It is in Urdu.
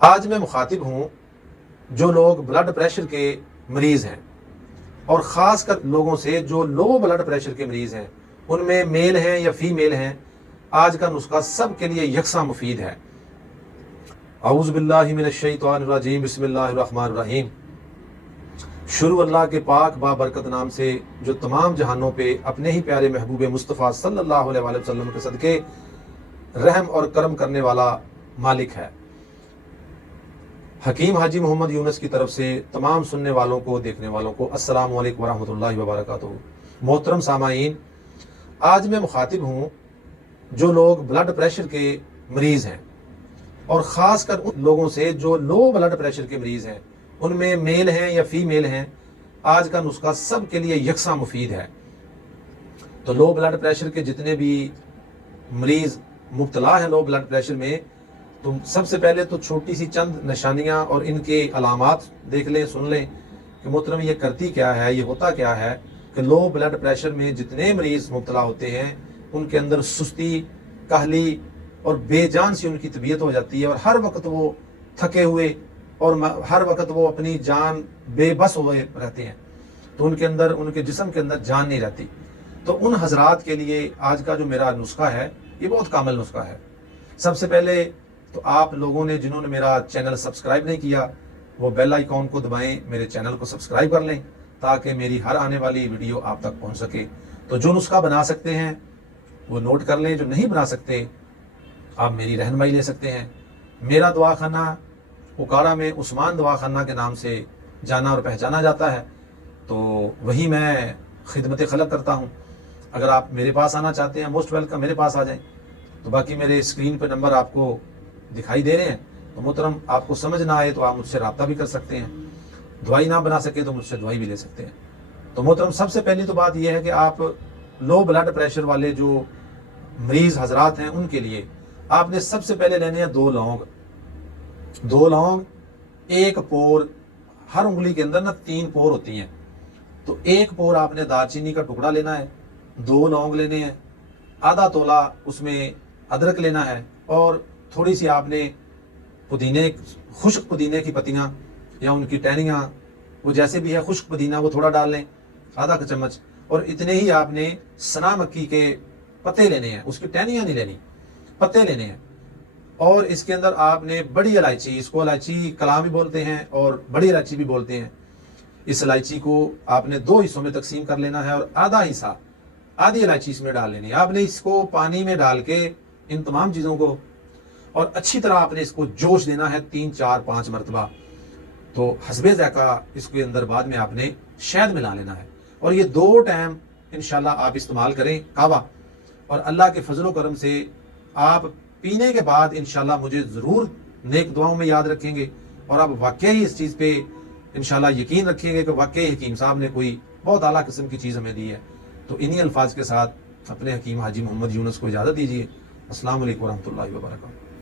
آج میں مخاطب ہوں جو لوگ بلڈ پریشر کے مریض ہیں، اور خاص کر لوگوں سے جو لو بلڈ پریشر کے مریض ہیں، ان میں میل ہیں یا فیمیل ہیں۔ آج کا نسخہ سب کے لیے یکساں مفید ہے۔ اعوذ باللہ من الشیطان الرجیم، بسم اللہ الرحمن الرحیم۔ شروع اللہ کے پاک بابرکت نام سے جو تمام جہانوں پہ اپنے ہی پیارے محبوب مصطفیٰ صلی اللہ علیہ وآلہ وسلم کے صدقے رحم اور کرم کرنے والا مالک ہے۔ حکیم حاجی محمد یونس کی طرف سے تمام سننے والوں کو، دیکھنے والوں کو السلام علیکم ورحمۃ اللہ وبرکاتہ۔ محترم سامعین، آج میں مخاطب ہوں جو لوگ بلڈ پریشر کے مریض ہیں، اور خاص کر ان لوگوں سے جو لو بلڈ پریشر کے مریض ہیں، ان میں میل ہیں یا فیمیل ہیں۔ آج کا نسخہ سب کے لیے یکساں مفید ہے۔ تو لو بلڈ پریشر کے جتنے بھی مریض مبتلا ہیں لو بلڈ پریشر میں، تو سب سے پہلے تو چھوٹی سی چند نشانیاں اور ان کے علامات دیکھ لیں، سن لیں کہ محترم یہ کرتی کیا ہے، یہ ہوتا کیا ہے کہ لو بلڈ پریشر میں جتنے مریض مبتلا ہوتے ہیں ان کے اندر سستی، کاہلی اور بے جان سی ان کی طبیعت ہو جاتی ہے، اور ہر وقت وہ تھکے ہوئے اور ہر وقت وہ اپنی جان بے بس ہوئے رہتے ہیں، تو ان کے اندر، ان کے جسم کے اندر جان نہیں رہتی۔ تو ان حضرات کے لیے آج کا جو میرا نسخہ ہے یہ بہت کامل نسخہ ہے۔ سب سے پہلے تو آپ لوگوں نے جنہوں نے میرا چینل سبسکرائب نہیں کیا، وہ بیل آئیکن کو دبائیں، میرے چینل کو سبسکرائب کر لیں تاکہ میری ہر آنے والی ویڈیو آپ تک پہنچ سکے۔ تو جو نسخہ بنا سکتے ہیں وہ نوٹ کر لیں، جو نہیں بنا سکتے آپ میری رہنمائی لے سکتے ہیں۔ میرا دواخانہ اکارا میں عثمان دواخانہ کے نام سے جانا اور پہچانا جاتا ہے، تو وہی میں خدمت خلق کرتا ہوں۔ اگر آپ میرے پاس آنا چاہتے ہیں، موسٹ ویلکم، میرے پاس آ جائیں۔ تو باقی میرے اسکرین پہ نمبر آپ کو دکھائی دے رہے ہیں، تو محترم آپ کو سمجھ نہ آئے تو آپ مجھ سے رابطہ بھی کر سکتے ہیں، دوائی نہ بنا سکے تو مجھ سے دوائی بھی لے سکتے ہیں۔ تو محترم سب سے پہلی تو بات یہ ہے کہ آپ لو بلڈ پریشر والے جو مریض حضرات ہیں ان کے لیے آپ نے سب سے پہلے لینے ہیں 2 لونگ۔ 2 لونگ، 1 پور، ہر انگلی کے اندر 3 پور ہوتی ہیں، تو 1 پور آپ نے دار چینی کا ٹکڑا لینا ہے، 2 لونگ لینے ہیں، آدھا تولہ اس میں ادرک لینا ہے، اور تھوڑی سی آپ نے پودینے، خشک پودینے کی پتیاں یا ان کی ٹہنیاں، وہ جیسے بھی ہے خشک پودینہ وہ تھوڑا ڈال لیں، آدھا کا چمچ، اور اتنے ہی آپ نے سنا مکی کے پتے لینے ہیں، اس کی ٹہنیاں نہیں لینی، پتے لینے ہیں۔ اور اس کے اندر آپ نے بڑی الائچی، اس کو الائچی کلام بھی بولتے ہیں اور بڑی الائچی بھی بولتے ہیں، اس الائچی کو آپ نے 2 حصوں میں تقسیم کر لینا ہے، اور آدھا حصہ، آدھی الائچی اس میں ڈال لینی ہے۔ آپ نے اس کو پانی میں ڈال کے ان تمام چیزوں کو، اور اچھی طرح آپ نے اس کو جوش دینا ہے 3 4 5 مرتبہ۔ تو حسب ذائقہ اس کے اندر بعد میں آپ نے شہد ملا لینا ہے، اور یہ 2 ٹائم انشاءاللہ آپ استعمال کریں کعبہ، اور اللہ کے فضل و کرم سے آپ پینے کے بعد انشاءاللہ مجھے ضرور نیک دعاؤں میں یاد رکھیں گے، اور آپ واقعی اس چیز پہ انشاءاللہ یقین رکھیں گے کہ واقعی حکیم صاحب نے کوئی بہت اعلیٰ قسم کی چیز ہمیں دی ہے۔ تو انہی الفاظ کے ساتھ اپنے حکیم حاجی محمد یونس کو اجازت دیجیے۔ السلام علیکم ورحمۃ اللہ وبرکاتہ۔